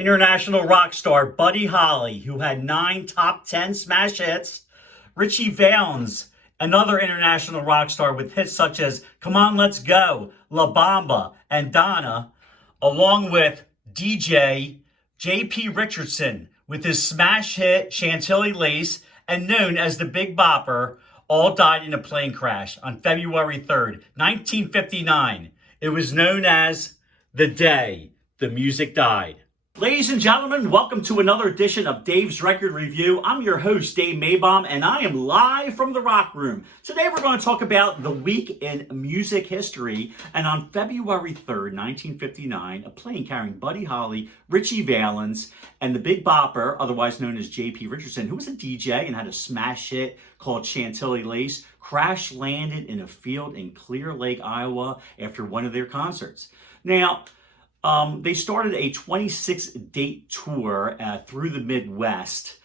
International rock star Buddy Holly, who had 9 top 10 smash hits. Richie Valens, another international rock star with hits such as Come On, Let's Go, La Bamba, and Donna, along with DJ J.P. Richardson with his smash hit Chantilly Lace, and known as the Big Bopper, all died in a plane crash on February 3rd, 1959. It was known as the day the music died. Ladies and gentlemen, welcome to another edition of Dave's Record Review. I'm your host, Dave Maybaum, and I am live from the Rock Room. Today we're going to talk about the week in music history. And on February 3rd, 1959, a plane carrying Buddy Holly, Richie Valens, and the Big Bopper, otherwise known as J.P. Richardson, who was a DJ and had a smash hit called Chantilly Lace, crash landed in a field in Clear Lake, Iowa after one of their concerts. Now, they started a 26-date tour through the Midwest,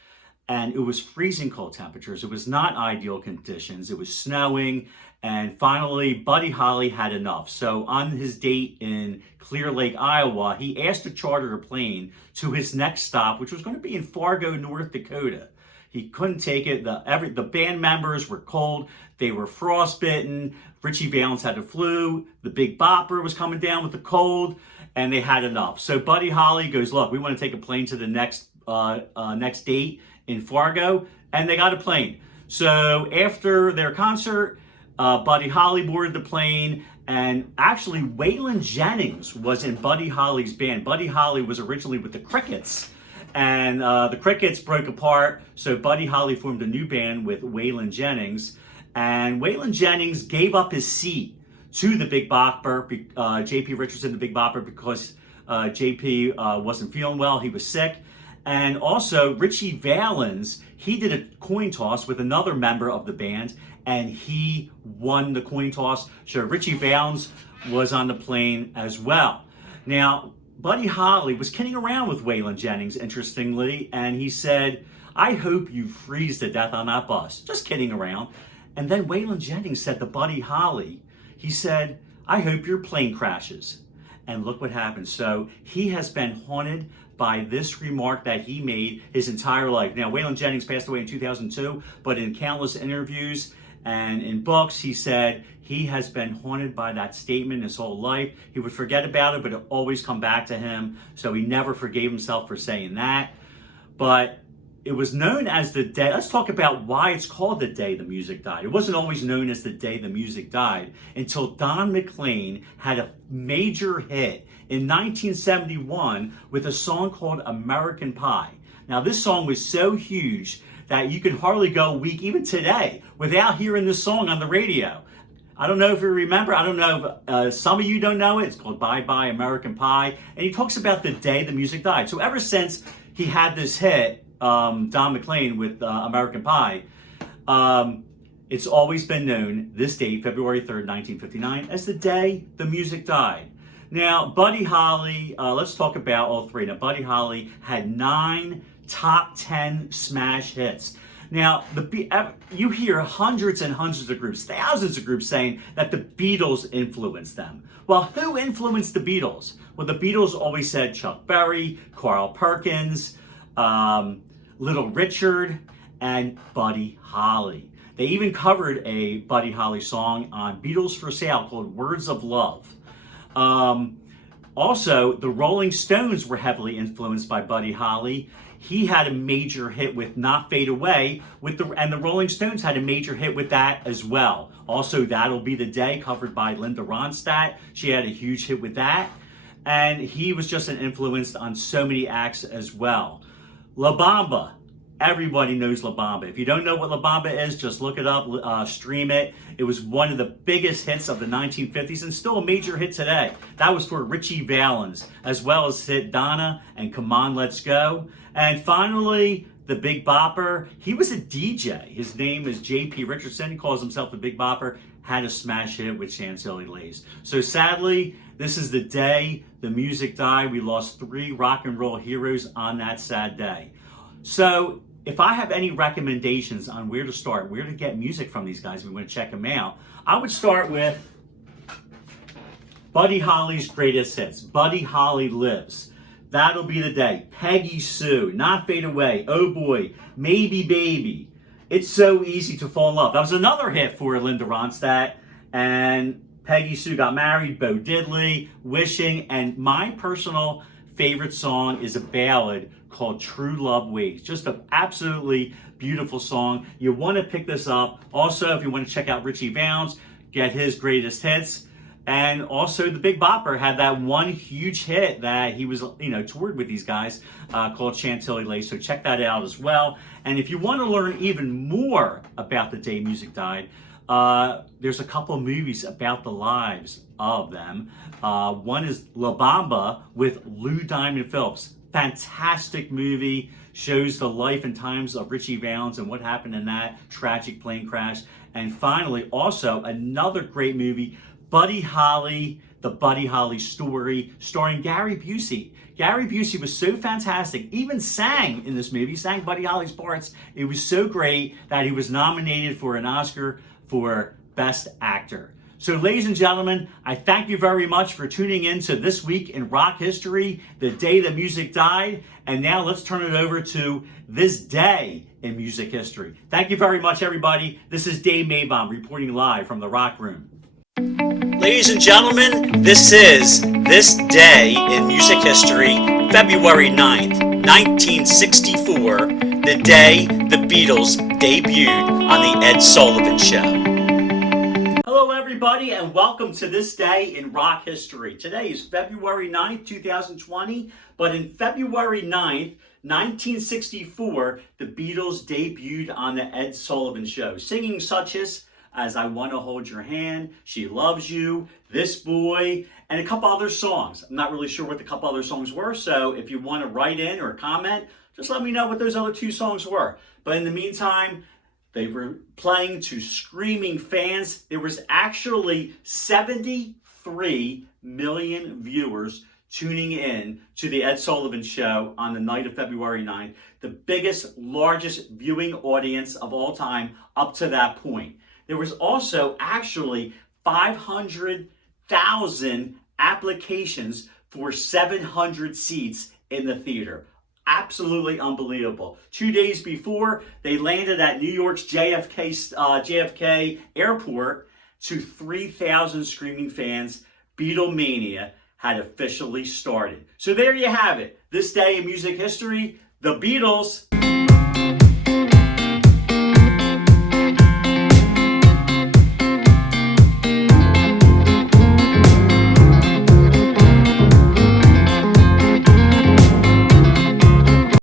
and it was freezing cold temperatures. It was not ideal conditions. It was snowing, and finally, Buddy Holly had enough. So on his date in Clear Lake, Iowa, he asked to charter a plane to his next stop, which was going to be in Fargo, North Dakota. He couldn't take it. The band members were cold. They were frostbitten. Richie Valens had the flu. The Big Bopper was coming down with the cold, and they had enough. So Buddy Holly goes, look, we want to take a plane to the next date in Fargo, and they got a plane. So after their concert, Buddy Holly boarded the plane, and actually Waylon Jennings was in Buddy Holly's band. Buddy Holly was originally with the Crickets, and the Crickets broke apart, so Buddy Holly formed a new band with Waylon Jennings, and Waylon Jennings gave up his seat to the Big Bopper, J.P. Richardson, the Big Bopper, because J.P. wasn't feeling well, he was sick. And also, Richie Valens, he did a coin toss with another member of the band, and he won the coin toss. So Richie Valens was on the plane as well. Now, Buddy Holly was kidding around with Waylon Jennings, interestingly, and he said, I hope you freeze to death on that bus. Just kidding around. And then Waylon Jennings said to Buddy Holly, he said, I hope your plane crashes. And look what happened. So he has been haunted by this remark that he made his entire life. Now, Waylon Jennings passed away in 2002, but in countless interviews and in books, he said he has been haunted by that statement his whole life. He would forget about it, but it would always come back to him. So he never forgave himself for saying that. But it was known as the day. Let's talk about why it's called the day the music died. It wasn't always known as the day the music died until Don McLean had a major hit in 1971 with a song called American Pie. Now, this song was so huge that you can hardly go a week, even today, without hearing this song on the radio. I don't know if you remember. I don't know if some of you don't know it. It's called Bye Bye American Pie. And he talks about the day the music died. So ever since he had this hit, Don McLean with American Pie, it's always been known, this date, February 3rd, 1959, as the day the music died. Now, Buddy Holly, let's talk about all three. Now, Buddy Holly had 9 top 10 smash hits. Now, you hear hundreds and hundreds of groups, thousands of groups saying that the Beatles influenced them. Well, who influenced the Beatles? Well, the Beatles always said Chuck Berry, Carl Perkins, Little Richard, and Buddy Holly. They even covered a Buddy Holly song on Beatles for Sale called Words of Love. Also, the Rolling Stones were heavily influenced by Buddy Holly. He had a major hit with Not Fade Away, and the Rolling Stones had a major hit with that as well. Also, That'll Be the Day, covered by Linda Ronstadt. She had a huge hit with that. And he was just an influence on so many acts as well. La Bamba. Everybody knows La Bamba. If you don't know what La Bamba is, just look it up, stream it. It was one of the biggest hits of the 1950s and still a major hit today. That was for Richie Valens, as well as hit Donna and Come On, Let's Go. And finally, the Big Bopper. He was a DJ. His name is J.P. Richardson. He calls himself the Big Bopper. Had a smash hit with Chantilly Lace. So sadly, this is the day the music died. We lost 3 rock and roll heroes on that sad day. So if I have any recommendations on where to start, where to get music from these guys, if we want to check them out, I would start with Buddy Holly's greatest hits. Buddy Holly Lives. That'll Be the Day, Peggy Sue, Not Fade Away, Oh Boy, Maybe Baby. It's So Easy to Fall in Love. That was another hit for Linda Ronstadt. And Peggy Sue Got Married, Bo Diddley, Wishing, and my personal favorite song is a ballad called True Love Waits. Just an absolutely beautiful song. You want to pick this up. Also, if you want to check out Richie Valens, get his greatest hits. And also the Big Bopper had that one huge hit that he was, toured with these guys called Chantilly Lace. So check that out as well. And if you want to learn even more about the day music died, there's a couple movies about the lives of them. One is La Bamba with Lou Diamond Phillips. Fantastic movie. Shows the life and times of Richie Valens and what happened in that tragic plane crash. And finally, also another great movie, Buddy Holly, The Buddy Holly Story, starring Gary Busey. Gary Busey was so fantastic, even sang in this movie, sang Buddy Holly's parts. It was so great that he was nominated for an Oscar for Best Actor. So ladies and gentlemen, I thank you very much for tuning in to This Week in Rock History, the day that music died. And now let's turn it over to this day in music history. Thank you very much, everybody. This is Dave Maybaum reporting live from the Rock Room. Ladies and gentlemen, this is This Day in Music History, February 9th, 1964, the day the Beatles debuted on the Ed Sullivan Show. Hello everybody and welcome to This Day in Rock History. Today is February 9th, 2020, but in February 9th, 1964, the Beatles debuted on the Ed Sullivan Show, singing such as I Want to Hold Your Hand, She Loves You, This Boy, and a couple other songs. I'm not really sure what the couple other songs were, so if you want to write in or comment, just let me know what those other two songs were. But in the meantime, they were playing to screaming fans. There was actually 73 million viewers tuning in to the Ed Sullivan Show on the night of February 9th, the biggest, largest viewing audience of all time up to that point. There was also actually 500,000 applications for 700 seats in the theater. Absolutely unbelievable. 2 days before, they landed at New York's JFK airport to 3,000 screaming fans. Beatlemania had officially started. So there you have it. This day in music history, the Beatles